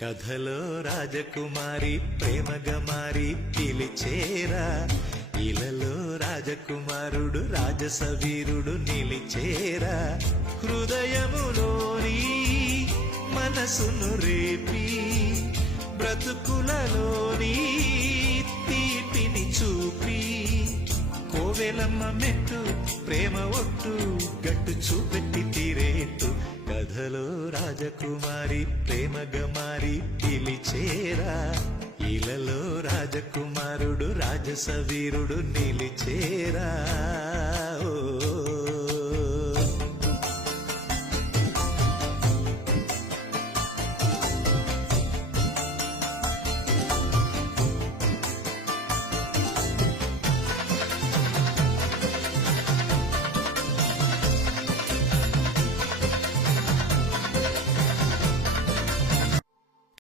కథలో రాజకుమారి ప్రేమగా మారి పిలిచేరా, ఇలలో రాజకుమారుడు రాజసవీరుడు నిలిచేరా. హృదయములోని మనసును రేపి బ్రతుకులలోని తీపిని చూపి, కోవెలమ్మ మెట్టు ప్రేమ ఒట్టు గట్టు చూపెట్టి తీరేట్టు. కథలో రాజకుమారి ప్రేమగా మారి పిలిచేరా, ఇలలో రాజకుమారుడు రాజసవీరుడు నిలిచేరా. ఓ